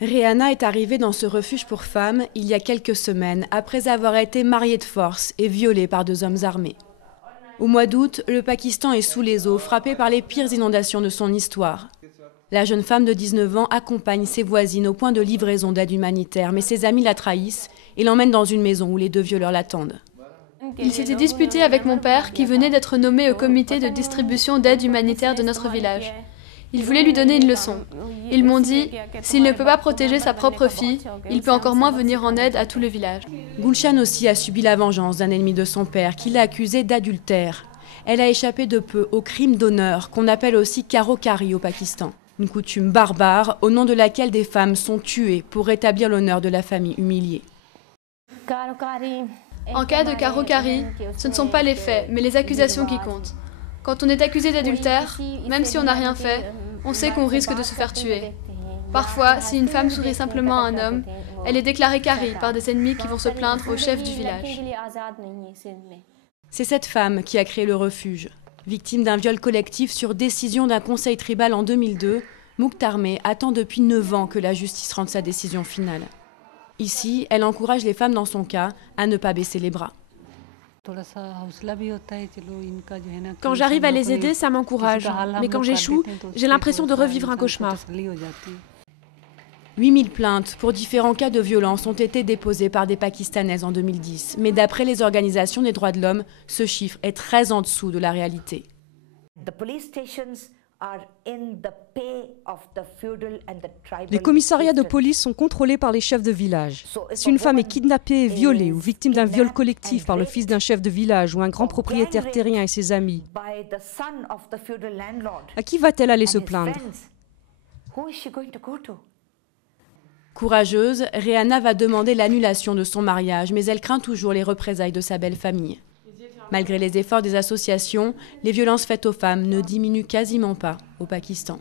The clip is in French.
Rehana est arrivée dans ce refuge pour femmes il y a quelques semaines, après avoir été mariée de force et violée par 2 hommes armés. Au mois d'août, le Pakistan est sous les eaux, frappé par les pires inondations de son histoire. La jeune femme de 19 ans accompagne ses voisines au point de livraison d'aide humanitaire, mais ses amis la trahissent et l'emmènent dans une maison où les 2 violeurs l'attendent. Il s'était disputé avec mon père qui venait d'être nommé au comité de distribution d'aide humanitaire de notre village. Il voulait lui donner une leçon. Ils m'ont dit, s'il ne peut pas protéger sa propre fille, il peut encore moins venir en aide à tout le village. Gulshan aussi a subi la vengeance d'un ennemi de son père qui l'a accusée d'adultère. Elle a échappé de peu au crime d'honneur qu'on appelle aussi Karo-Kari au Pakistan. Une coutume barbare au nom de laquelle des femmes sont tuées pour rétablir l'honneur de la famille humiliée. En cas de Karo-Kari, ce ne sont pas les faits, mais les accusations qui comptent. Quand on est accusé d'adultère, même si on n'a rien fait, on sait qu'on risque de se faire tuer. Parfois, si une femme sourit simplement à un homme, elle est déclarée Kari par des ennemis qui vont se plaindre au chef du village. C'est cette femme qui a créé le refuge. Victime d'un viol collectif sur décision d'un conseil tribal en 2002, Mukhtar attend depuis 9 ans que la justice rende sa décision finale. Ici, elle encourage les femmes dans son cas à ne pas baisser les bras. Quand j'arrive à les aider, ça m'encourage. Mais quand j'échoue, j'ai l'impression de revivre un cauchemar. 8000 plaintes pour différents cas de violence ont été déposées par des Pakistanaises en 2010. Mais d'après les organisations des droits de l'homme, ce chiffre est très en dessous de la réalité. Les commissariats de police sont contrôlés par les chefs de village. Si une femme est kidnappée, violée ou victime d'un viol collectif par le fils d'un chef de village ou un grand propriétaire terrien et ses amis, à qui va-t-elle aller se plaindre? Courageuse, Rehana va demander l'annulation de son mariage, mais elle craint toujours les représailles de sa belle famille. Malgré les efforts des associations, les violences faites aux femmes ne diminuent quasiment pas au Pakistan.